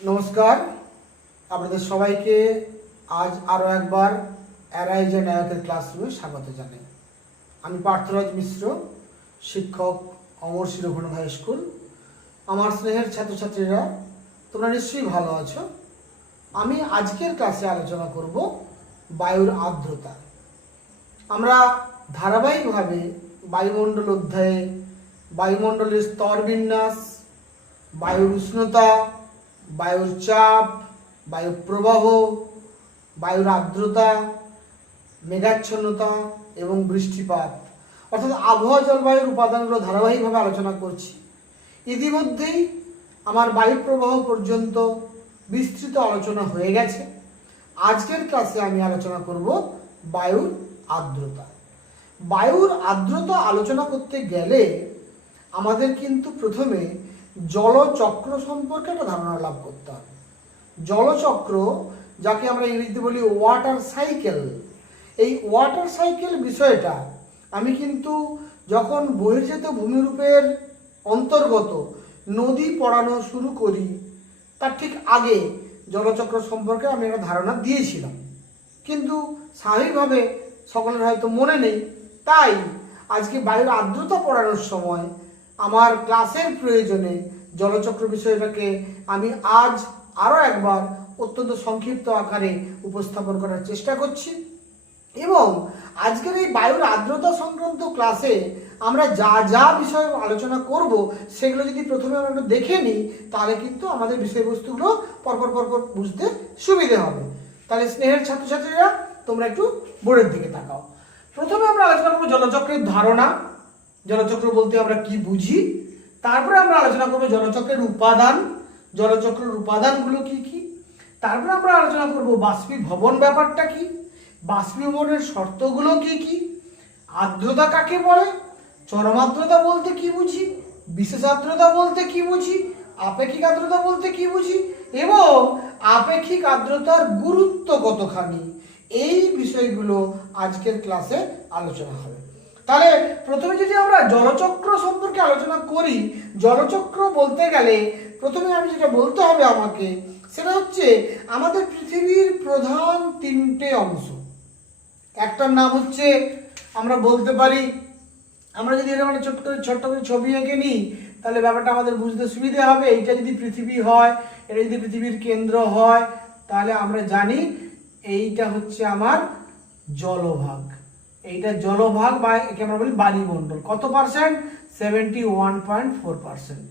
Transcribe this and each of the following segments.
নমস্কার, আপনাদের সবাইকে আজ আরও একবার অ্যারাইজ অ্যান্ড অ্যাওয়াকের ক্লাসরুমে স্বাগত জানাই। আমি পার্থরাজ মিশ্র, শিক্ষক, অমর শিরোঘন হাই স্কুল। আমার স্নেহের ছাত্রছাত্রীরা, তোমরা নিশ্চয়ই ভালো আছো। আমি আজকের ক্লাসে আলোচনা করব বায়ুর আর্দ্রতা। আমরা ধারাবাহিকভাবে বায়ুমণ্ডল অধ্যায়ে বায়ুমণ্ডলের স্তর বিন্যাস, বায়ুর উষ্ণতা, বায়ুর চাপ, বায়ু প্রবাহ, বায়ুর আর্দ্রতা, মেঘাচ্ছন্নতা এবং বৃষ্টিপাত অর্থাৎ আবহাওয়া জলবায়ুর উপাদানগুলো ধারাবাহিকভাবে আলোচনা করছি। ইতিমধ্যেই আমার বায়ু প্রবাহ পর্যন্ত বিস্তৃত আলোচনা হয়ে গেছে। আজকের ক্লাসে আমি আলোচনা করব বায়ুর আর্দ্রতা। বায়ুর আর্দ্রতা আলোচনা করতে গেলে আমাদের কিন্তু প্রথমে জলচক্র সম্পর্কে একটা ধারণা লাভ করতে হবে। জলচক্র, যাকে আমরা ইংরেজিতে বলি ওয়াটার সাইকেল, এই ওয়াটার সাইকেল বিষয়টা আমি কিন্তু যখন বহির্জাত ভূমিরূপের অন্তর্গত নদী পড়ানো শুরু করি তার ঠিক আগে জলচক্র সম্পর্কে আমি একটা ধারণা দিয়েছিলাম, কিন্তু স্বাভাবিকভাবে সকলের হয়তো মনে নেই। তাই আজকে বায়ুর আর্দ্রতা পড়ানোর সময় আমার ক্লাসের প্রয়োজনে জলচক্র বিষয়টাকে আমি আজ আরও একবার অত্যন্ত সংক্ষিপ্ত আকারে উপস্থাপন করার চেষ্টা করছি। এবং আজকের এই বায়ুর আর্দ্রতা সংক্রান্ত ক্লাসে আমরা যা যা বিষয় আলোচনা করব সেগুলো যদি প্রথমে আমরা একটু দেখে নিই, তাহলে কিন্তু আমাদের বিষয়বস্তুগুলো পরপর পরপর বুঝতে সুবিধে হবে। তাহলে স্নেহের ছাত্রছাত্রীরা, তোমরা একটু বোর্ডের দিকে তাকাও। প্রথমে আমরা আলোচনা করবো জলচক্রের ধারণা, জলচক্র বলতে আমরা কি বুঝি। তারপরে আমরা আলোচনা করবো জলচক্রের উপাদান, জলচক্রের উপাদানগুলো কি কি। তারপরে আমরা আলোচনা করবো বাষ্পীভবন ব্যাপারটা কি, বাষ্পীভবনের শর্তগুলো কি কি, আর্দ্রতা কাকে বলে, চরম আর্দ্রতা বলতে কি বুঝি, বিশেষ আর্দ্রতা বলতে কি বুঝি, আপেক্ষিক আর্দ্রতা বলতে কি বুঝি এবং আপেক্ষিক আর্দ্রতার গুরুত্ব কতখানি, এই বিষয়গুলো আজকের ক্লাসে আলোচনা হবে। তাহলে প্রথমে যদি আমরা জলচক্র সম্পর্কে আলোচনা করি, জলচক্র বলতে গেলে প্রথমে আমি যেটা বলতে হবে আমাকে, সেটা হচ্ছে আমাদের পৃথিবীর প্রধান তিনটে অংশ। একটার নাম হচ্ছে, আমরা বলতে পারি, আমরা যদি এটা মানে ছোট্ট করে ছবি এঁকে নিই তাহলে ব্যাপারটা আমাদের বুঝতে সুবিধে হবে। এইটা যদি পৃথিবী হয়, এটা যদি পৃথিবীর কেন্দ্র হয়, তাহলে আমরা জানি এইটা হচ্ছে আমার জলভাগ। এইটা জলভাগ বা একে আমরা বলি বায়ুমণ্ডল। কত পার্সেন্ট? 71.4%,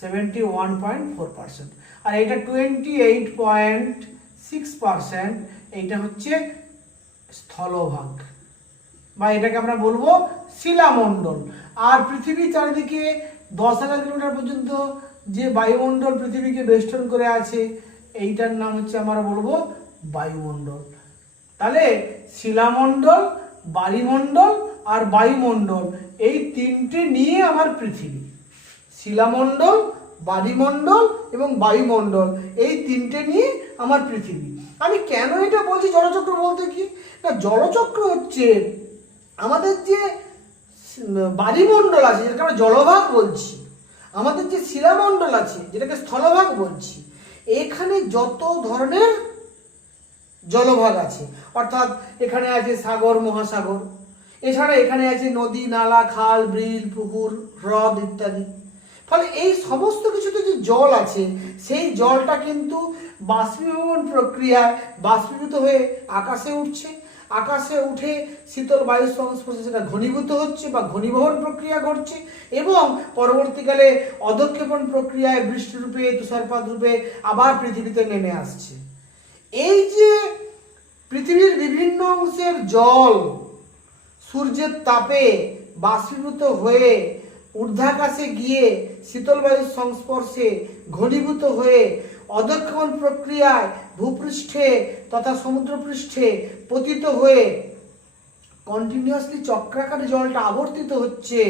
71.4%। আর এইটা 28.6%, এইটা হচ্ছে স্থলভাগ বা এটাকে আমরা বলবো শিলামণ্ডল। আর পৃথিবী চারিদিকে 10,000 কিলোমিটার পর্যন্ত যে বায়ুমণ্ডল পৃথিবীকে বেষ্টন করে আছে, এইটার নাম হচ্ছে আমরা বলবো বায়ুমণ্ডল। তাহলে শিলামণ্ডল, বায়ুমণ্ডল আর বায়ুমণ্ডল, এই তিনটে নিয়ে আমার পৃথিবী। শিলামণ্ডল, বায়ুমণ্ডল এবং বায়ুমণ্ডল, এই তিনটে নিয়ে আমার পৃথিবী। আমি কেন এটা বলছি জলচক্র বলতে কি না, জলচক্র হচ্ছে আমাদের যে বায়ুমণ্ডল আছে যেটাকে আমরা জলভাগ বলছি, আমাদের যে শিলামণ্ডল আছে যেটাকে স্থলভাগ বলছি, এখানে যত ধরনের জলভাগ আছে, অর্থাৎ এখানে আছে সাগর, মহাসাগর, এছাড়া এখানে আছে নদী, নালা, খাল, বিল, পুকুর, হ্রদ ইত্যাদি। ফলে এই সমস্ত কিছুতে যে জল আছে সেই জলটা কিন্তু বাষ্পীভবন প্রক্রিয়ায় বাষ্পীভূত হয়ে আকাশে উঠছে, আকাশে উঠে শীতল বায়ুর সংস্পর্শে সেটা ঘনীভূত হচ্ছে বা ঘনীভবন প্রক্রিয়া ঘটছে এবং পরবর্তীকালে অধঃক্ষেপণ প্রক্রিয়ায় বৃষ্টিরূপে, তুষারপাত রূপে আবার পৃথিবীতে নেমে আসছে। এই যে পৃথিবীর বিভিন্ন অংশের জল সূর্যের তাপে বাষ্পীভূত হয়ে ঊর্ধ্বাকাশে গিয়ে শীতল বায়ুর সংস্পর্শে ঘনীভূত হয়ে অধঃক্ষেপণ প্রক্রিয়ায় ভূপৃষ্ঠে তথা সমুদ্রপৃষ্ঠে পতিত হয়ে কন্টিনিউয়াসলি চক্রাকারে জলটা আবর্তিত হচ্ছে,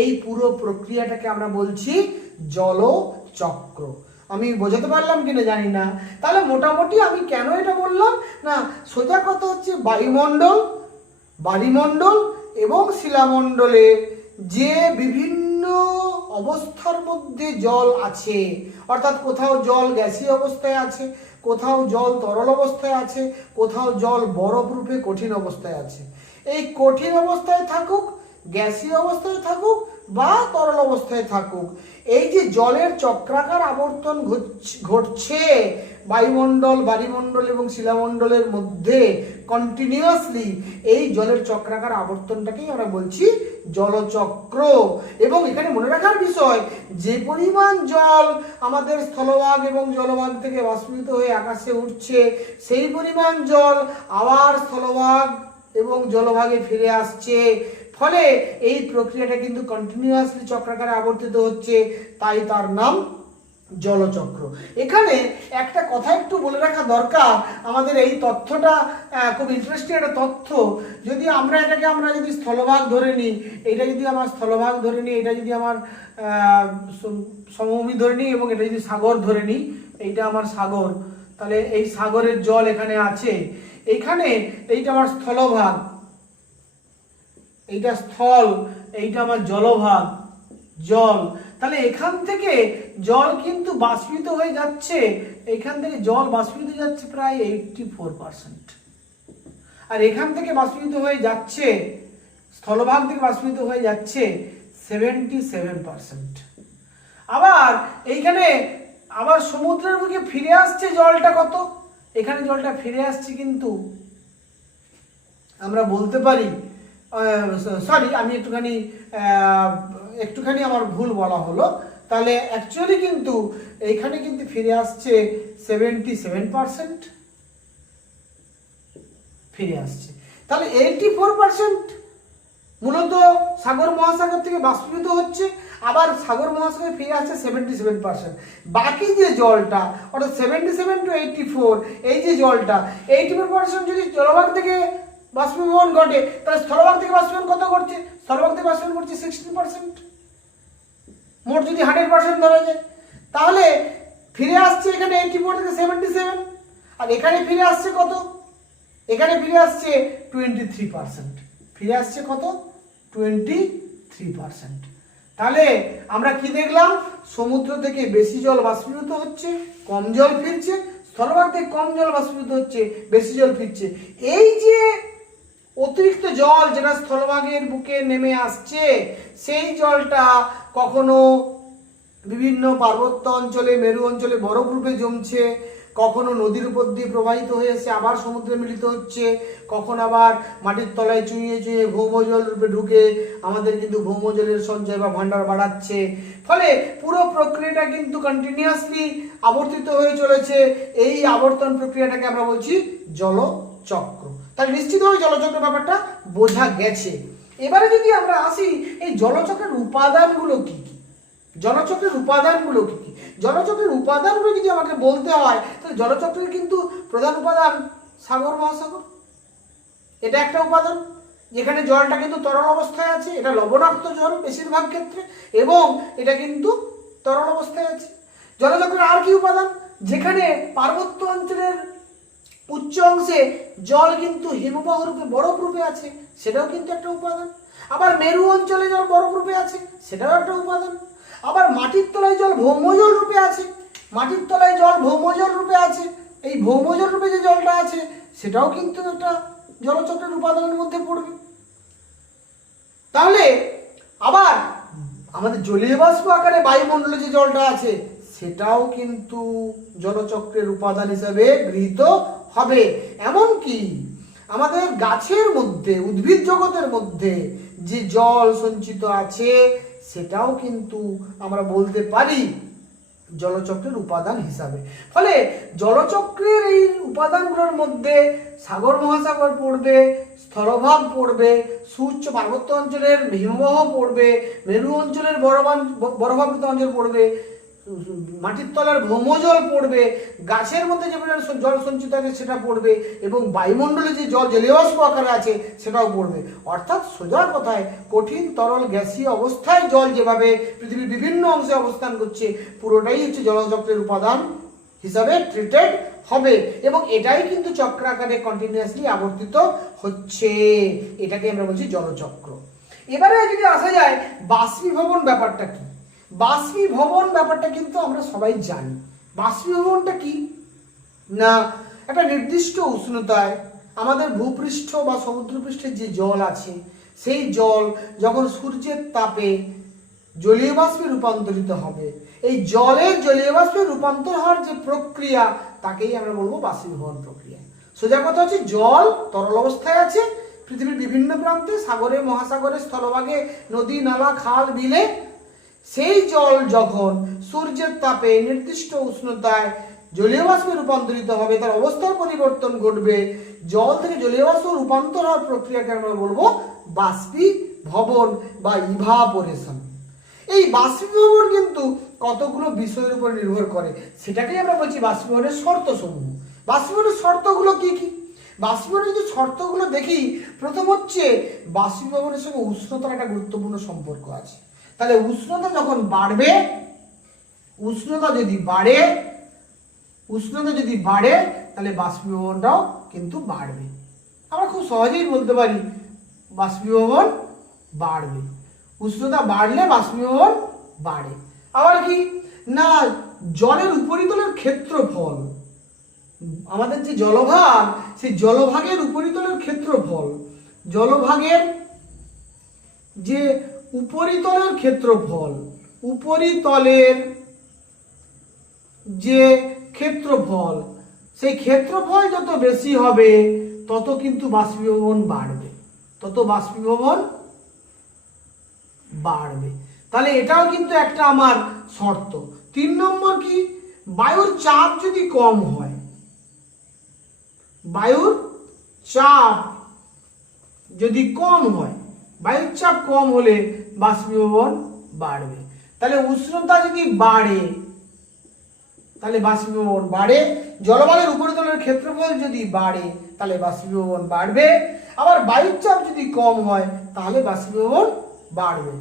এই পুরো প্রক্রিয়াটাকে আমরা বলছি জলচক্র। আমি বোঝাতে পারলাম কিনা জানি না। তাহলে মোটামুটি আমি কেন এটা বললাম না, সোজা কথা হচ্ছে বায়ুমণ্ডল, বায়ুমণ্ডল এবং শিলামণ্ডলে যে বিভিন্ন অবস্থার মধ্যে জল আছে, অর্থাৎ কোথাও জল গ্যাসীয় অবস্থায় আছে, কোথাও জল তরল অবস্থায় আছে, কোথাও জল বরফ রূপে কঠিন অবস্থায় আছে। এই কঠিন অবস্থায় থাকুক, গ্যাসীয় অবস্থায় থাকুক বা তরল অবস্থায় থাকুক, এই যে জলের চক্রাকার আবর্তন ঘটছে বায়ুমণ্ডল এবং শিলামণ্ডলের মধ্যে কন্টিনিউয়াসলি, এই জলের চক্রাকার আবর্তনটাকেই আমরা বলছি জলচক্র। এবং এখানে মনে রাখার বিষয়, যে পরিমাণ জল আমাদের স্থলভাগ এবং জলভাগ থেকে বাষ্পীভূত হয়ে আকাশে উঠছে, সেই পরিমাণ জল আবার স্থলভাগ এবং জলভাগে ফিরে আসছে। ফলে এই প্রক্রিয়াটা কিন্তু কন্টিনিউয়াসলি চক্রাকারে আবর্তিত হচ্ছে, তাই তার নাম জলচক্র। এখানে একটা কথা একটু বলে রাখা দরকার, আমাদের এই তথ্যটা খুব ইন্টারেস্টিং একটা তথ্য। যদি আমরা যদি স্থলভাগ ধরে নিই, এটা যদি আমার স্থলভাগ ধরে নিই, এটা যদি আমার সমভূমি ধরে নিই এবং এটা যদি সাগর ধরে নিই, এইটা আমার সাগর, তাহলে এই সাগরের জল এখানে আছে, এইখানে এইটা আমার স্থলভাগ, এইটা স্থল, এইটা আমার জলভাগ, জল। তাহলে এখান থেকে জল কিন্তু বাষ্পীভূত হয়ে যাচ্ছে, এখান থেকে জল বাষ্পীভূত যাচ্ছে প্রায় 84%, আর এখান থেকে বাষ্পীভূত হয়ে যাচ্ছে, স্থলভাগ থেকে বাষ্পীভূত হয়ে যাচ্ছে 77%। আবার এইখানে আবার সমুদ্রের বুকে ফিরে আসছে জলটা কত, এখানে জলটা ফিরে আসছে কিন্তু আমরা বলতে পারি, সরি আমি একটুখানি আমার ভুল বলা হলো, তাহলে অ্যাকচুয়ালি কিন্তু এইখানে কিন্তু ফিরে আসছে 77% ফিরে আসছে। তাহলে 84% মূলত সাগর মহাসাগর থেকে বাষ্পীভূত হচ্ছে, আবার সাগর মহাসাগরে ফিরে আসছে 77%। বাকি যে জলটা, অর্থাৎ 77 to 84, এই যে জলটা 84% যদি জলভাগ থেকে বাষ্পীভবন ঘটে, তাহলে স্থলভাগ থেকে বাষ্পীভবন কত করছে? স্থলভাগ থেকে বাষ্পীভবন করছে 16%। মোট যদি 100% ধরা যায়, তাহলে ফিরে আসছে এখানে 84 থেকে 77, আর এখানে ফিরে আসছে কত? এখানে ফিরে আসছে 23%। ফিরে আসছে কত? 23%। তাহলে আমরা কি দেখলাম? সমুদ্র থেকে বেশি জল বাষ্পীভূত হচ্ছে, কম জল ফিরছে, স্থলভাগ থেকে কম জল বাষ্পীভূত হচ্ছে, বেশি জল ফিরছে। এই যে অতিরিক্ত জল যেটা স্থলভাগের বুকে নেমে আসছে, সেই জলটা কখনো বিভিন্ন পার্বত্য অঞ্চলে, মেরু অঞ্চলে বরফ রূপে জমছে, কখনো নদীর উপর দিয়ে প্রবাহিত হয়ে এসে আবার সমুদ্রে মিলিত হচ্ছে, কখন আবার মাটির তলায় চুইয়ে চুইয়ে ভৌমজল রূপে ঢুকে আমাদের কিন্তু ভৌমজলের সঞ্চয় বা ভান্ডার বাড়াচ্ছে। ফলে পুরো প্রক্রিয়াটা কিন্তু কন্টিনিউয়াসলি আবর্তিত হয়ে চলেছে। এই আবর্তন প্রক্রিয়াটাকে আমরা বলছি জলচক্র। তাহলে নিশ্চিতভাবে জলচক্র ব্যাপারটা বোঝা গেছে। এবারে যদি আমরা আসি, এই জলচক্রের উপাদানগুলো কি কি? জলচক্রের উপাদানগুলো কি কি? জলচক্রের উপাদানগুলো যদি আমাকে বলতে হয়, তাহলে জলচক্রের কিন্তু প্রধান উপাদান সাগর মহাসাগর, এটা একটা উপাদান, যেখানে জলটা কিন্তু তরল অবস্থায় আছে, এটা লবণাক্ত জল বেশিরভাগ ক্ষেত্রে, এবং এটা কিন্তু তরল অবস্থায় আছে। জলচক্রের আর কি উপাদান? যেখানে পার্বত্য অঞ্চলের উচ্চ অংশে জল কিন্তু হিমবাহ রূপে বরফ রূপে আছে, সেটাও কিন্তু একটা উপাদান। আবার মেরু অঞ্চলে জল বরফ রূপে আছে, সেটাও একটা উপাদান। আবার মাটির তলায় জল ভৌমজল রূপে আছে, মাটির তলায় জল ভৌমজল রূপে আছে, এই ভৌমজল রূপে যে জলটা আছে সেটাও কিন্তু একটা জলচক্রের উপাদানের মধ্যে পড়বে। তাহলে আবার আমাদের জলীয় বাষ্প আকারে বায়ুমণ্ডলে যে জলটা আছে সেটাও কিন্তু জলচক্রের উপাদান হিসাবে গৃহীত হবে। এমনকি আমাদের গাছের মধ্যে, উদ্ভিদ জগতের মধ্যে যে জল সঞ্চিত আছে সেটাও কিন্তু আমরা বলতে পারি জলচক্রের উপাদান হিসাবে। ফলে জলচক্রের এই উপাদানগুলোর মধ্যে সাগর মহাসাগর পড়বে, স্থলভাগ পড়বে, সুউচ্চ পার্বত্য অঞ্চলের হিমবাহ পড়বে, মেরু অঞ্চলের বরফাবৃত অঞ্চল পড়বে, মাটির তলার ভৌমজল পড়বে, গাছের মধ্যে যে জল সঞ্চিত আছে সেটা পড়বে, এবং বায়ুমণ্ডলে যে জল জলীয় বাষ্প আকারে আছে সেটাও পড়বে। অর্থাৎ সোজা কথায় কঠিন, তরল, গ্যাসীয় অবস্থায় জল যেভাবে পৃথিবীর বিভিন্ন অংশে অবস্থান করছে, পুরোটাই হচ্ছে জলচক্রের উপাদান হিসাবে ট্রিটেড হবে, এবং এটাই কিন্তু চক্রাকারে কন্টিনিউয়াসলি আবর্তিত হচ্ছে। এটাকে আমরা বলছি জলচক্র। এবারে যদি আসা যায় বাষ্পীভবন ব্যাপারটা কি? বাষ্পীভবন ব্যাপারটা কিন্তু আমরা সবাই জানি। বাষ্পীভবনটা কি না, একটা নির্দিষ্ট উষ্ণতায় আমাদের ভূপৃষ্ঠ বা সমুদ্রপৃষ্ঠের যে জল আছে সেই জল যখন সূর্যের তাপে জলীয় বাষ্পে রূপান্তরিত হবে, এই জলের জলীয় বাষ্পে রূপান্তর হওয়ার যে প্রক্রিয়া তাকেই আমরা বলবো বাষ্পীভবন প্রক্রিয়া। সোজা কথা হচ্ছে জল তরল অবস্থায় আছে পৃথিবীর বিভিন্ন প্রান্তে, সাগরে, মহাসাগরে, স্থলভাগে, নদী, নালা, খাল, বিলে। সেই জল যখন সূর্যের তাপে নির্দিষ্ট উষ্ণতায় জলীয় বাষ্পে রূপান্তরিত হবে, তার অবস্থার পরিবর্তন ঘটবে, জল থেকে জলীয় বাষ্প রূপান্তর হওয়ার প্রক্রিয়াকে আমরা বলবো বাষ্পীভবন বা ইভাপোরেশন। এই বাষ্পীভবন কিন্তু কতগুলো বিষয়ের উপর নির্ভর করে, সেটাকেই আমরা বলছি বাষ্পীভবনের শর্ত সমূহ। বাষ্পীভবনের শর্তগুলো কি কি? বাষ্পীভবনের যদি শর্তগুলো দেখি, প্রথম হচ্ছে বাষ্পীভবনের সঙ্গে উষ্ণতার একটা গুরুত্বপূর্ণ সম্পর্ক আছে। তাহলে উষ্ণতা যখন বাড়বে, উষ্ণতা যদি বাড়ে তাহলে বাষ্পীভবনটাও কিন্তু বাড়বে। আমরা খুব সহজেই বলতে পারি বাষ্পীভবন বাড়বে, উষ্ণতা বাড়লে বাষ্পীভবন বাড়ে। আবার কি না, জলের উপরিতলের ক্ষেত্রফল, আমাদের যে জলভাগ, সেই জলভাগের উপরিতলের ক্ষেত্রফল, জলভাগের যে উপরিতলের ক্ষেত্রফল, উপরিতলের যে ক্ষেত্রফল, সেই ক্ষেত্রফল যত বেশি হবে তত কিন্তু বাষ্পীভবন বাড়বে, তত বাষ্পীভবন বাড়বে। তাহলে এটাও কিন্তু একটা আমার শর্ত। 3 নম্বর কি, বায়ুর চাপ যদি কম হয়, বায়ুর চাপ যদি কম হয়, বায়ুর চাপ কম হলে বাষ্পীভবন বাড়বে। তাহলে উষ্ণতা যদি বাড়ে তাহলে বাষ্পীভবন বাড়ে, জলভাগের উপরিতলের ক্ষেত্রফল যদি বাড়ে তাহলে বাষ্পীভবন বাড়বে। আবার বায়ুর চাপ যদি কম হয় তাহলে বাষ্পীভবন বাড়বে।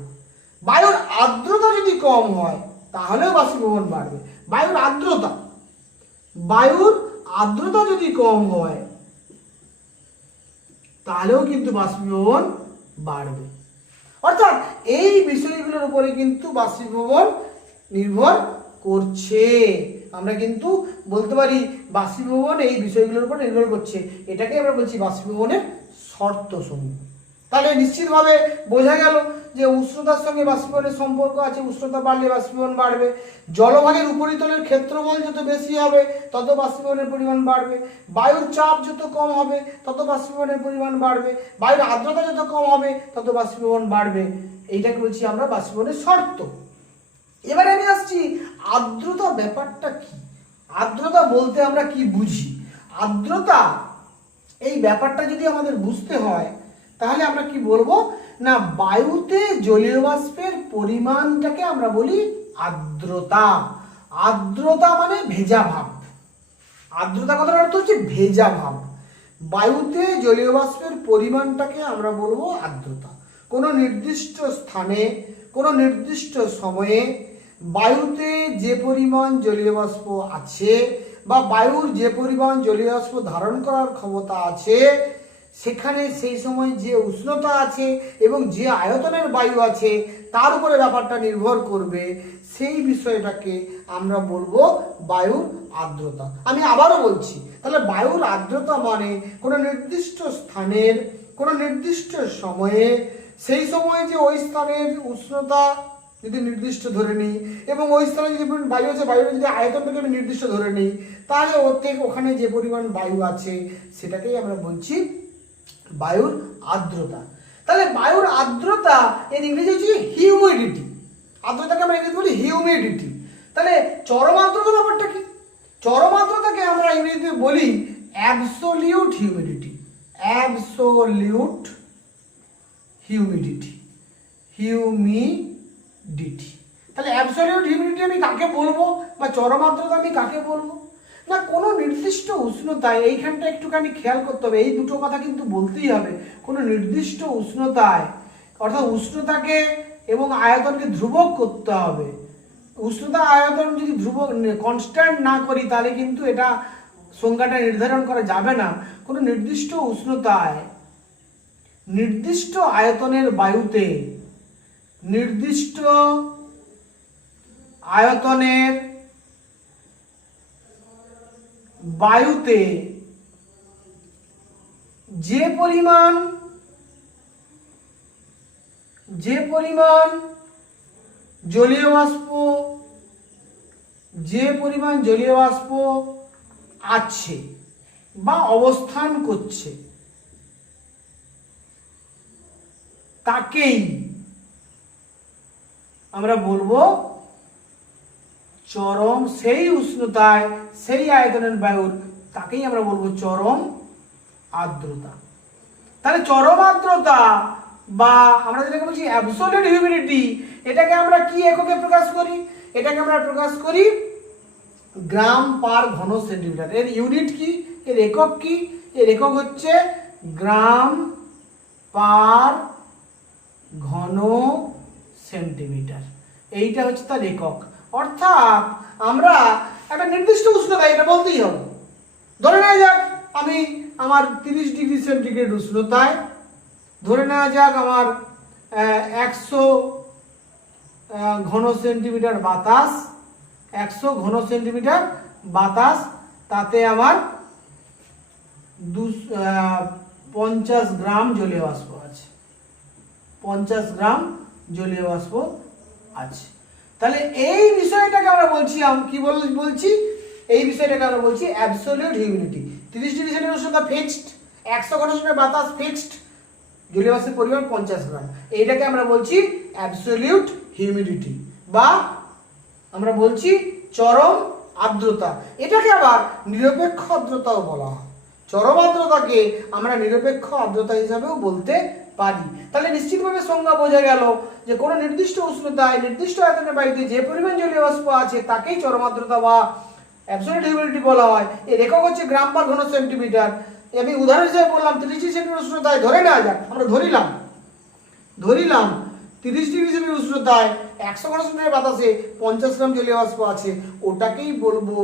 বায়ুর আর্দ্রতা যদি কম হয় তাহলেও বাষ্পীভবন বাড়বে। বায়ুর আর্দ্রতা যদি কম হয় তাহলেও কিন্তু বাষ্পীভবন বাড়বে। অর্থাৎ এই বিষয়গুলোর উপরে কিন্তু বাষ্পীভবন নির্ভর করছে। আমরা কিন্তু বলতে পারি বাষ্পীভবন এই বিষয়গুলোর উপর নির্ভর করছে, এটাকে আমরা বলছি বাষ্পীভবনের শর্ত সমূহ। তাহলে নিশ্চিতভাবে বোঝা গেল যে উষ্ণতার সঙ্গে বাষ্পীভবনের সম্পর্ক আছে, উষ্ণতা বাড়লে বাষ্পীভবন বাড়বে। জলভাগের উপরিতলের ক্ষেত্রফল যত বেশি হবে তত বাষ্পীভবনের পরিমাণ বাড়বে। বায়ুর চাপ যত কম হবে তত বাষ্পীভবনের পরিমাণ বাড়বে। বায়ুর আর্দ্রতা যত কম হবে তত বাষ্পীভবন বাড়বে। এইটাকে বলছি আমরা বাষ্পীভবনের শর্ত। এবারে আমি আসছি আর্দ্রতা ব্যাপারটা কি, আর্দ্রতা বলতে আমরা কি বুঝি। আর্দ্রতা এই ব্যাপারটা যদি আমাদের বুঝতে হয় তাহলে আমরা কি বলবো না, বায়ুতে জলীয় বাষ্পের পরিমাণটাকে আমরা বলি আর্দ্রতা। আর্দ্রতা মানে ভেজা ভাব, আর্দ্রতা কথার অর্থ হচ্ছে ভেজা ভাব। বায়ুতে জলীয় বাষ্পের পরিমাণটাকে আমরা বলবো আর্দ্রতা। কোনো নির্দিষ্ট স্থানে, কোনো নির্দিষ্ট সময়ে বায়ুতে যে পরিমাণ জলীয় বাষ্প আছে বা বায়ুর যে পরিমাণ জলীয় বাষ্প ধারণ করার ক্ষমতা আছে, সেখানে সেই সময় যে উষ্ণতা আছে এবং যে আয়তনের বায়ু আছে তার উপরে ব্যাপারটা নির্ভর করবে। সেই বিষয়টাকে আমরা বলবো বায়ুর আর্দ্রতা। আমি আবারও বলছি, তাহলে বায়ুর আর্দ্রতা মানে কোনো নির্দিষ্ট স্থানের, কোনো নির্দিষ্ট সময়ে, সেই সময়ে যে ওই স্থানের উষ্ণতা যদি নির্দিষ্ট ধরে নিই এবং ওই স্থানে যদি বায়ু আছে, বায়ুর যদি আয়তনটাকে আমি নির্দিষ্ট ধরে নিই, তাহলে ওখানে যে পরিমাণ বায়ু আছে সেটাকেই আমরা বলছি বায়ুর আর্দ্রতা। তাহলে বায়ুর আর্দ্রতা এর ইংরেজি হচ্ছে হিউমিডিটি। আর্দ্রতাকে আমরা ইংরেজি বলি হিউমিডিটি। তাহলে চরম আর্দ্রতা ব্যাপারটা কি? চরম আর্দ্রতাকে আমরা ইংরেজিতে বলি absolute humidity. Absolute humidity, humidity. তাহলে অ্যাবসোলিউট হিউমিডিটি আমি কাকে বলবো বা চরম আর্দ্রতা আমি কাকে বলবো না, কোনো নির্দিষ্ট উষ্ণতায়, এইখানটা একটুখানি খেয়াল করতে হবে, এই দুটো কথা কিন্তু বলতেই হবে। কোনো নির্দিষ্ট উষ্ণতায়, অর্থাৎ উষ্ণতাকে এবং আয়তনকে ধ্রুবক করতে হবে। উষ্ণতা আয়তন যদি ধ্রুবক কনস্ট্যান্ট না করি তাহলে কিন্তু এটা সংজ্ঞাটা নির্ধারণ করা যাবে না। কোনো নির্দিষ্ট উষ্ণতায় নির্দিষ্ট আয়তনের বায়ুতে নির্দিষ্ট আয়তনের বায়ুতে যে পরিমাণ জলীয় বাষ্প আছে বা অবস্থান করছে তাকেই আমরা বলবো চরম, সেই উষ্ণতায় সেই আয়তনের বায়ুর তাকেই আমরা বলবো চরম আর্দ্রতা। তাহলে চরম আর্দ্রতা বা আমরা যেটাকে বলছি অ্যাবসলিউট হিউমিডিটি, এটাকে আমরা কি এককে প্রকাশ করি? এটাকে আমরা প্রকাশ করি গ্রাম পার ঘন সেন্টিমিটার। এর ইউনিট কি, এর একক কি? এর একক হচ্ছে গ্রাম পার ঘন সেন্টিমিটার। এইটা হচ্ছে তার একক। অর্থাৎ আমরা একটা নির্দিষ্ট উষ্ণতা, এটা বলতেই হবে। ধরে নেওয়া যাক আমার 30 ডিগ্রি সেন্টিগ্রেড উষ্ণতায়, ধরে নেওয়া যাক আমার 100 ঘন সেন্টিমিটার বাতাস, 100 ঘন সেন্টিমিটার বাতাস, তাতে আমার 50 গ্রাম জলীয় বাষ্প আছে, 50 গ্রাম জলীয় বাষ্প আছে। তাহলে এই বিষয়টাকে আমরা বলছি, কি বলছি, এই বিষয়টাকে আমরা বলছি অ্যাবসলিউট হিউমিডিটি। 30 ডিগ্রি সেন্টিগ্রেড উষ্ণতা ফিক্সড, 100 ঘন সেন্টিমিটার বাতাস ফিক্সড, জলীয় বাষ্পের পরিমাণ 50 গ্রাম। এইটাকে আমরা বলছি অ্যাবসলিউট হিউমিডিটি বা আমরা বলছি চরম আর্দ্রতা। এটাকে আবার নিরপেক্ষ আর্দ্রতাও বলা হয়। চরম আর্দ্রতাকে আমরা নিরপেক্ষ আর্দ্রতা হিসাবেও বলতে পারি। তাহলে নিশ্চিতভাবে সংজ্ঞা বোঝা গেল যে কোনো নির্দিষ্ট উষ্ণতায় নির্দিষ্ট আয়তনের বায়ুতে যে পরিমাণ জলীয় বাষ্প আছে তাকেই চরম আর্দ্রতা বা অ্যাবসলিউট হিউমিডিটি বলা হয়। এর একক হচ্ছে গ্রাম পার ঘন সেন্টিমিটার। আমি উদাহরণ হিসেবে বললাম 30 ডিগ্রি সেন্টিগ্রেড উষ্ণতায়, ধরে নেওয়া যাক, আমরা ধরিলাম 30 ডিগ্রি সেন্টিগ্রেড উষ্ণতায় 100 ঘন সেন্টিমিটার বাতাসে 50 গ্রাম জলীয় বাষ্প আছে, ওটাকেই বলবো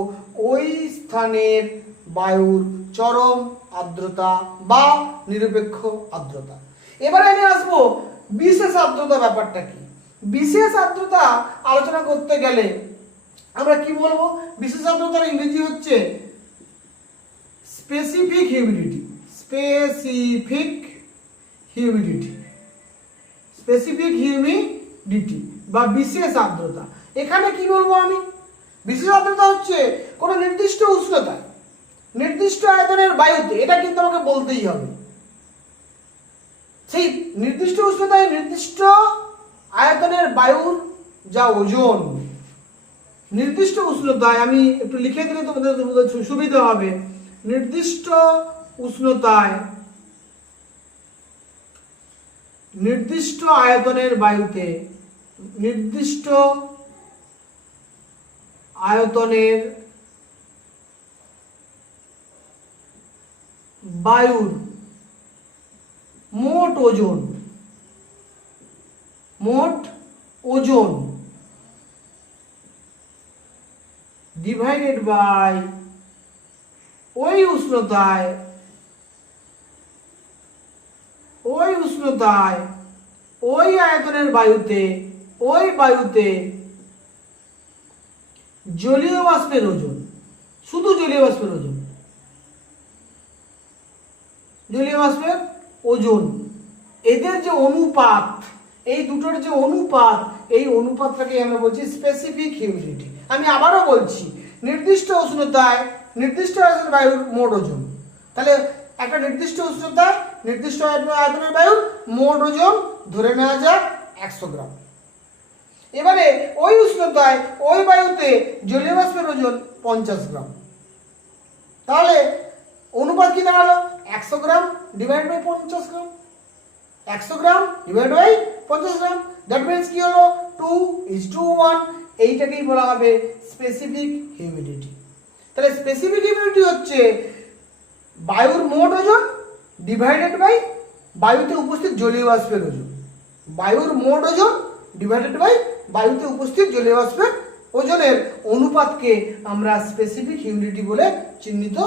ওই স্থানের বায়ুর চরম আর্দ্রতা বা নিরপেক্ষ আর্দ্রতা। এবারে আমি আসবো বিশেষ আর্দ্রতা ব্যাপারটা কি। বিশেষ আর্দ্রতা আলোচনা করতে গেলে আমরা কি বলবো? বিশেষ আর্দ্রতার ইংরেজি হচ্ছে স্পেসিফিক হিউমিডিটি। স্পেসিফিক হিউমিডিটি বা বিশেষ আর্দ্রতা। এখানে কি বলবো আমি? বিশেষ আর্দ্রতা হচ্ছে কোনো নির্দিষ্ট উষ্ণতায় নির্দিষ্ট আয়তনের বায়ুতে, এটা কিন্তু আমাকে বলতেই হবে, সেই নির্দিষ্ট উষ্ণতায় নির্দিষ্ট আয়তনের বায়ুর যা ওজন, নির্দিষ্ট উষ্ণতায়, আমি একটু লিখে দিলে তোমাদের সুবিধা হবে, নির্দিষ্ট উষ্ণতায় নির্দিষ্ট আয়তনের বায়ুতে, নির্দিষ্ট আয়তনের বায়ুর মোট ওজন ডিভাইডেড বাই ওই উষ্ণতায় ওই আয়তনের বায়ুতে জলীয় বাষ্পের ওজন, শুধু জলীয় বাষ্পের ওজন, এদের যে অনুপাত, এই দুটোর যে অনুপাত, এই অনুপাতটাকে আমরা বলছি স্পেসিফিক হিউমিডিটি। আমি আবারও বলছি, নির্দিষ্ট উষ্ণতায় নির্দিষ্ট আয়তনের বায়ুর মোট ওজন। তাহলে একটা নির্দিষ্ট উষ্ণতায় নির্দিষ্ট আয়তনের বায়ুর মোট ওজন ধরে নেওয়া যাক 100 গ্রাম। এবারে ওই উষ্ণতায় ওই বায়ুতে জলীয় বাষ্পের ওজন 50 গ্রাম। তাহলে অনুপাত কি দাঁড়ালো? 100 gram divide by 50 gram. 100 gram divide by 50 gram, that means কি হলো 2:1। এইটাকেই বলা হবে স্পেসিফিক হিউমিডিটি। তাহলে স্পেসিফিক হিউমিডিটি হচ্ছে বায়ুর মোট ওজন ডিভাইডেড বাই বায়ুতে উপস্থিত জলীয় বাষ্পের ওজন। বায়ুর মোট ওজন ডিভাইডেড বাই বায়ুতে উপস্থিত জলীয় বাষ্পের ওজনের অনুপাতকে আমরা স্পেসিফিক হিউমিডিটি বলে চিহ্নিত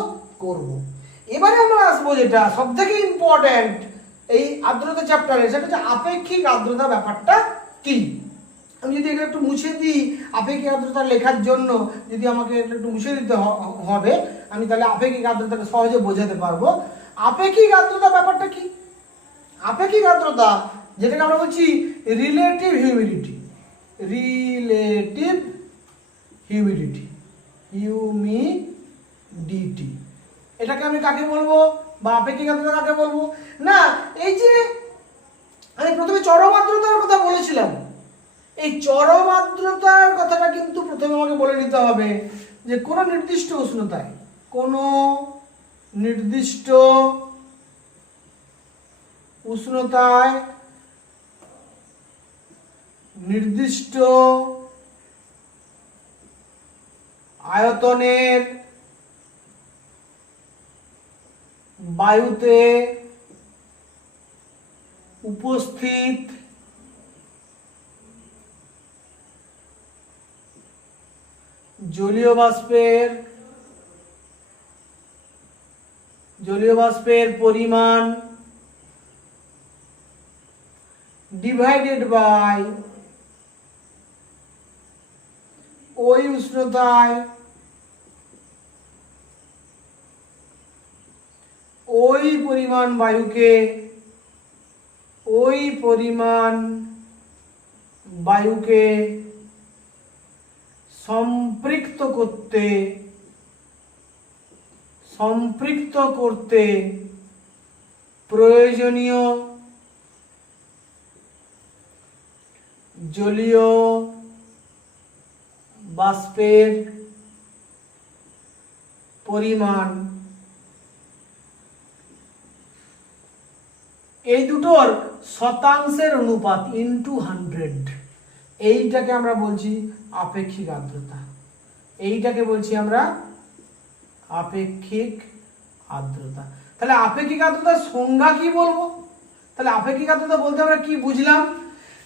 করব। এবারে আমরা আসবো যেটা সবথেকে ইম্পর্টেন্ট এই আর্দ্রতা চ্যাপ্টারে, সেটা হচ্ছে আপেক্ষিক আর্দ্রতা ব্যাপারটা কি। আমি যদি এগুলো একটু মুছে দিই আপেক্ষিক আর্দ্রতা লেখার জন্য, যদি আমাকে একটু মুছে দিতে হবে, আমি তাহলে আপেক্ষিক আর্দ্রতাকে সহজে বোঝাতে পারবো। আপেক্ষিক আর্দ্রতা ব্যাপারটা কি? আপেক্ষিক আর্দ্রতা যেটাকে আমরা বলছি relative humidity, relative humidity, humidity, এটাকে আমি কাকে বলবো বা আপেক্ষিক আর্দ্রতা কাকে বলবো? না, এই যে আমি প্রথমে চরম আর্দ্রতার কথা বলেছিলাম, এই চরম আর্দ্রতার কথাটা কিন্তু প্রথমে আমাকে বলে নিতে হবে যে কোনো নির্দিষ্ট উষ্ণতায়, কোনো নির্দিষ্ট উষ্ণতায় নির্দিষ্ট আয়তনের বায়ুতে উপস্থিত জলীয় বাষ্পের পরিমাণ ডিভাইডেড বাই ওই উষ্ণতায় ওই পরিমাণ বায়ুকে সম্পৃক্ত করতে প্রয়োজনীয় জলীয় বাষ্পের পরিমাণ, এই দুটোর শতাংশের অনুপাত ইনটু 100, এইটাকে আমরা বলছি আপেক্ষিক আর্দ্রতা। এইটাকে বলছি আমরা আপেক্ষিক আর্দ্রতা। তাহলে আপেক্ষিক আর্দ্রতার সংজ্ঞা কি বলবো? তাহলে আপেক্ষিক আর্দ্রতা বলতে আমরা কি বুঝলাম?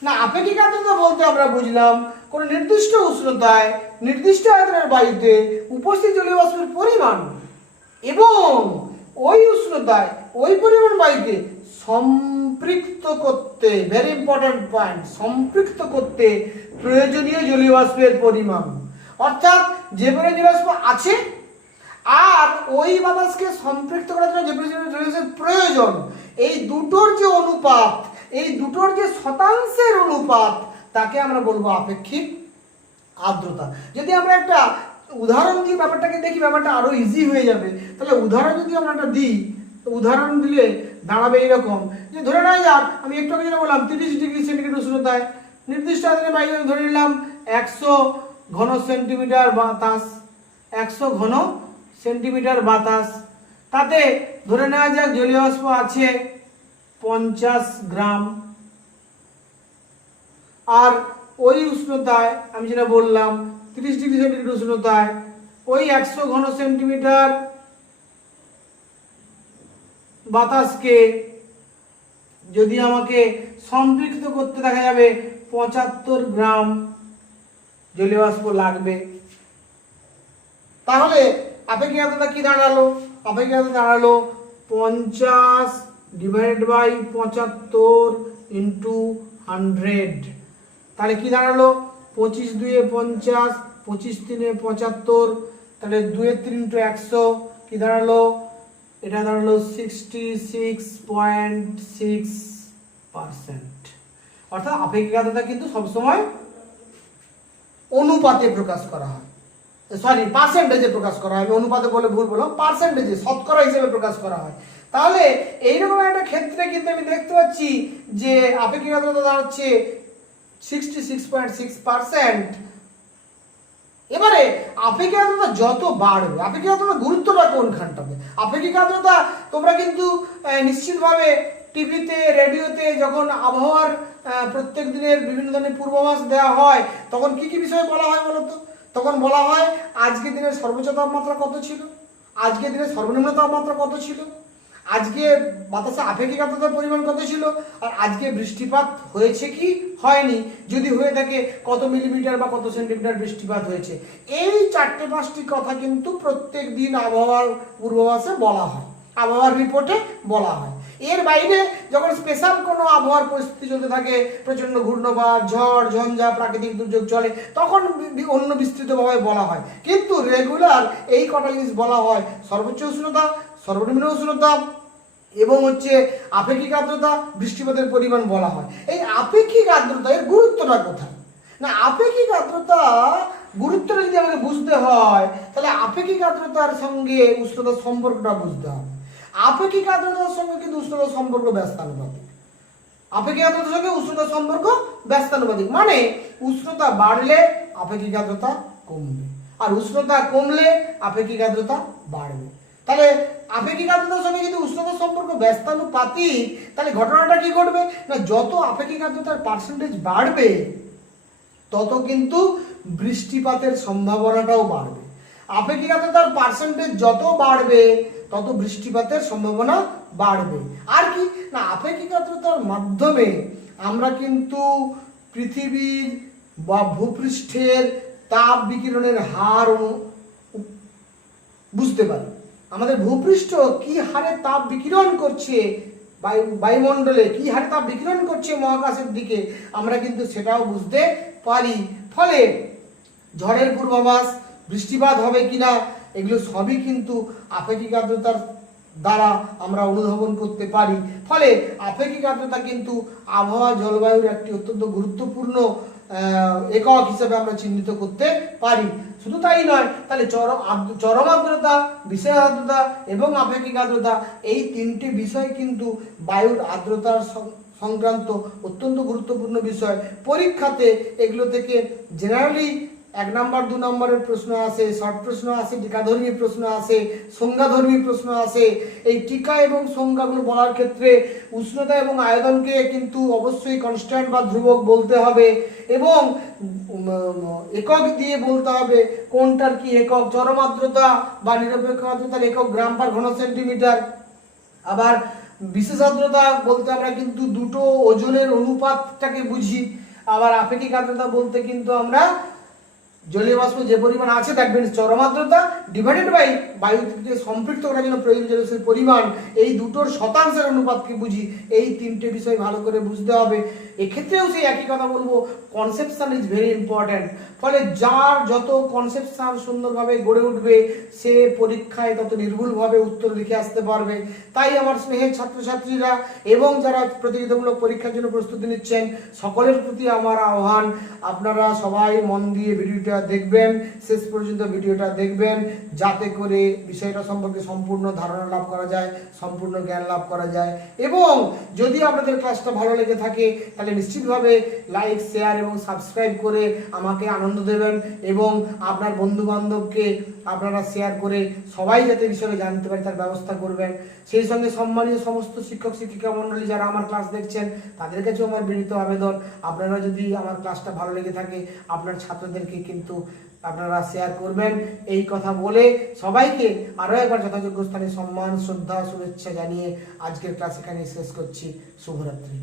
না, আপেক্ষিক আর্দ্রতা বলতে আমরা বুঝলাম কোন নির্দিষ্ট উষ্ণতায় নির্দিষ্ট আয়তনের বায়ুতে উপস্থিত জলীয় বাষ্পের পরিমাণ এবং ওই উষ্ণতায় ওই পরিমাণ বায়ুকে সম্পৃক্ত করতে, ভেরি ইম্পর্টেন্ট পয়েন্ট, সম্পৃক্ত করতে প্রয়োজনীয় জলীয় বাষ্পের পরিমাণ। অর্থাৎ যে পরিমাণ জলীয় বাষ্প আছে আর ওই বাতাসকে সম্পৃক্ত করার জন্য যে পরিমাণ জলীয় বাষ্পের প্রয়োজন, এই দুটোর যে অনুপাত, এই দুটোর যে শতাংশের অনুপাত, তাকে আমরা বলবো আপেক্ষিক আর্দ্রতা। যদি আমরা একটা উদাহরণ দিয়ে ব্যাপারটাকে দেখি, ব্যাপারটা আরো ইজি হয়ে যাবে। তাহলে উদাহরণ যদি আমরা একটা দিই, তো উদাহরণ দিলে দাঁড়াবে এইরকম, যে ধরে নেওয়া যাক আমি একটু আগে যেটা বললাম 30 ডিগ্রি সেন্টিগ্রেড উষ্ণতায় নির্দিষ্ট আয়তনের বায়ু আমি ধরে নিলাম 100 ঘন সেন্টিমিটার বাতাস, 100 ঘন সেন্টিমিটার বাতাস, তাতে ধরে নেওয়া যাক জলীয় বাষ্প আছে 50 গ্রাম। আর ওই উষ্ণতায় আমি যেটা বললাম 30 ডিগ্রি সেন্টিগ্রেড উষ্ণতায় ওই 100 ঘন সেন্টিমিটার বাতাসকে যদি আমাকে সম্পৃক্ত করতে, দেখা যাবে 75 গ্রাম জলীয় বাষ্প লাগবে। তাহলে আপেক্ষিক আর্দ্রতা কি দাঁড়ালো? আপেক্ষিক আর্দ্রতা দাঁড়ালো 50 ডিভাইডেড বাই 75 ইন্টু 100। তাহলে কি দাঁড়ালো? 25 দুয়ে 50, 25 তিনে 75, তাহলে 2 এর 3 ইন্টু 100 কি দাঁড়ালো? এটা দাঁড়ালো 66.6%। অর্থাৎ আপেক্ষিক আর্দ্রতা কিন্তু সবসময় অনুপাতে প্রকাশ করা হয়, সরি পার্সেন্টেজে প্রকাশ করা হয়। আমি অনুপাতে বলে ভুল বললাম, পার্সেন্টেজে, শতকরা হিসেবে প্রকাশ করা হয়। তাহলে এইরকম একটা ক্ষেত্রে কিন্তু আমি দেখতে পাচ্ছি যে আপেক্ষিক আর্দ্রতা দাঁড়াচ্ছে 66.6%। এবারে আপেক্ষিক আর্দ্রতা যত বাড়বে, আপেক্ষিক আর্দ্রতা গুরুত্বটা কোনখানটাতে? আপেক্ষিক আর্দ্রতা তোমরা কিন্তু নিশ্চিতভাবে টিভিতে, রেডিওতে যখন আবহাওয়ার প্রত্যেক দিনের বিভিন্ন ধরনের পূর্বাভাস দেওয়া হয়, তখন কি কি বিষয়ে বলা হয় বলতো? তখন বলা হয় আজকে দিনের সর্বোচ্চ তাপমাত্রা কত ছিল, আজকে দিনের সর্বনিম্ন তাপমাত্রা কত ছিল, আজকে বাতাসে আপেক্ষিক আর্দ্রতার পরিমাণ কত ছিল, আর আজকে বৃষ্টিপাত হয়েছে কি হয়নি, যদি হয়ে থাকে কত মিলিমিটার বা কত সেন্টিমিটার বৃষ্টিপাত হয়েছে। এই 4-5টি কথা কিন্তু প্রত্যেক দিন আবহাওয়ার পূর্বাভাসে বলা হয়, আবহাওয়ার রিপোর্টে বলা হয়। এর বাইরে যখন স্পেশাল কোনো আবহাওয়ার পরিস্থিতি চলতে থাকে, প্রচণ্ড ঘূর্ণিঝড়, ঝড় ঝঞ্ঝা, প্রাকৃতিক দুর্যোগ চলে, তখন অন্য বিস্তৃতভাবে বলা হয়। কিন্তু রেগুলার এই কটা জিনিস বলা হয়: সর্বোচ্চ উষ্ণতা, সর্বনিম্ন উষ্ণতা এবং আপেক্ষিক আর্দ্রতা, বৃষ্টিপাতের পরিমাণ বলা হয়। এই আপেক্ষিক আর্দ্রতা এর গুরুত্বটা কোথায়? না, আপেক্ষিক আর্দ্রতা গুরুত্বটা যদি আমাকে বুঝতে হয়, তাহলে আপেক্ষিক আর্দ্রতার সঙ্গে উষ্ণতার সম্পর্কটা বুঝতে হবে। আপেক্ষিক আর্দ্রতার সঙ্গে কিন্তু উষ্ণতার সম্পর্ক ব্যস্তানুপাতিক। আপেক্ষিক আর্দ্রতার সঙ্গে উষ্ণতার সম্পর্ক ব্যস্তানুপাতিক, মানে উষ্ণতা বাড়লে আপেক্ষিক আর্দ্রতা কমবে, আর উষ্ণতা কমলে আপেক্ষিক আর্দ্রতা বাড়বে। তাহলে আপেক্ষিক আর্দ্রতার সঙ্গে যদি উষ্ণতার সম্পর্ক ব্যস্তানুপাতিক, তাহলে ঘটনাটা কি ঘটবে? না, যত আপেক্ষিক আর্দ্রতার পার্সেন্টেজ বাড়বে তত কিন্তু বৃষ্টিপাতের সম্ভাবনাটাও বাড়বে। আপেক্ষিক আর্দ্রতার পার্সেন্টেজ যত বাড়বে তত বৃষ্টিপাতের সম্ভাবনা বাড়বে। আর কি না, আপেক্ষিক আর্দ্রতার মাধ্যমে আমরা কিন্তু পৃথিবীর বা ভূপৃষ্ঠের তাপ বিকিরণের হার বুঝতে পারি। আমাদের ভূপৃষ্ঠ কি হারে তাপ বিকিরণ করছে, বায়ুমণ্ডলে কি হারে তাপ বিকিরণ করছে মহাকাশের দিকে, আমরা কিন্তু সেটাও বুঝতে পারি। ফলে ঝড়ের পূর্বাভাস, বৃষ্টিপাত হবে কিনা, এগুলো সবই কিন্তু আপেক্ষিক আর্দ্রতার দ্বারা আমরা অনুধাবন করতে পারি। ফলে আপেক্ষিক আর্দ্রতা কিন্তু আবহাওয়া জলবায়ুর একটি অত্যন্ত গুরুত্বপূর্ণ একক হিসেবে আমরা চিহ্নিত করতে পারি। শুধু তাই নয়, তাহলে চরম আর্দ্রতা, বিশেষ আর্দ্রতা এবং আপেক্ষিক আর্দ্রতা, এই তিনটে বিষয় কিন্তু বায়ুর আর্দ্রতার সংক্রান্ত অত্যন্ত গুরুত্বপূর্ণ বিষয়। পরীক্ষাতে এগুলো থেকে জেনারেলি 1 নম্বর 2 নম্বরের প্রশ্ন আসে, শর্ট প্রশ্ন আসে, টিকাধর্মী প্রশ্ন আসে, সংজ্ঞাধর্মী প্রশ্ন আসে। এই টিকা এবং সংজ্ঞাগুলো বলার ক্ষেত্রে উষ্ণতা এবং আয়তনকে কিন্তু অবশ্যই কনস্ট্যান্ট বা ধ্রুবক বলতে হবে এবং একক দিয়ে বলতে হবে কোনটার কি একক। চরম আর্দ্রতা বা নিরপেক্ষ আর্দ্রতার একক গ্রাম পার ঘন সেন্টিমিটার। আবার বিশেষ আর্দ্রতা বলতে আমরা কিন্তু দুটো ওজনের অনুপাতটাকে বুঝি। আবার আপেক্ষিক আর্দ্রতা বলতে কিন্তু আমরা জলীয় বাষ্প যে পরিমাণ আছে, দেখবেন চরম আর্দ্রতা ডিভাইডেড বাই বায়ুকে সম্পৃক্ত করার জন্য প্রয়োজনীয় জলের পরিমাণ, এই দুটোর শতাংশের অনুপাতকে বুঝি। এই তিনটে বিষয় ভালো করে বুঝতে হবে। এক্ষেত্রেও সেই একই কথা বলবো, কনসেপশন ইজ ভেরি ইম্পর্ট্যান্ট। ফলে যার যত কনসেপশন সুন্দরভাবে গড়ে উঠবে, সে পরীক্ষায় তত নির্ভুলভাবে উত্তর লিখে আসতে পারবে। তাই আমার স্নেহের ছাত্রছাত্রীরা এবং যারা প্রতিযোগিতামূলক পরীক্ষার জন্য প্রস্তুতি নিচ্ছেন, সকলের প্রতি আমার আহ্বান, আপনারা সবাই মন দিয়ে ভিডিওটা দেখবেন, শেষ পর্যন্ত ভিডিওটা দেখবেন, যাতে করে বিষয়টা সম্পর্কে সম্পূর্ণ ধারণা লাভ করা যায়, সম্পূর্ণ জ্ঞান লাভ করা যায়। এবং যদি আপনাদের ক্লাসটা ভালো লেগে থাকে, তাহলে নিশ্চিতভাবে লাইক, শেয়ার এবং সাবস্ক্রাইব করে আমাকে আনন্দ দেবেন এবং আপনার বন্ধু বান্ধবকে আপনারা শেয়ার করে সবাই যাতে বিষয়ে জানতে পারে তার ব্যবস্থা করবেন। সেই সঙ্গে সম্মানীয় সমস্ত শিক্ষক শিক্ষিকা মণ্ডলী যারা আমার ক্লাস দেখছেন, তাদের কাছেও আমার বিনীত আবেদন, আপনারা যদি আমার ক্লাসটা ভালো লেগে থাকে আপনার ছাত্রদেরকে কিন্তু আপনারা শেয়ার করবেন। এই কথা বলে সবাইকে আরও একবার যথাযোগ্য স্থানে সম্মান, শ্রদ্ধা, শুভেচ্ছা জানিয়ে আজকের ক্লাস এখানে শেষ করছি। শুভরাত্রি।